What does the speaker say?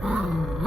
Mm-hmm.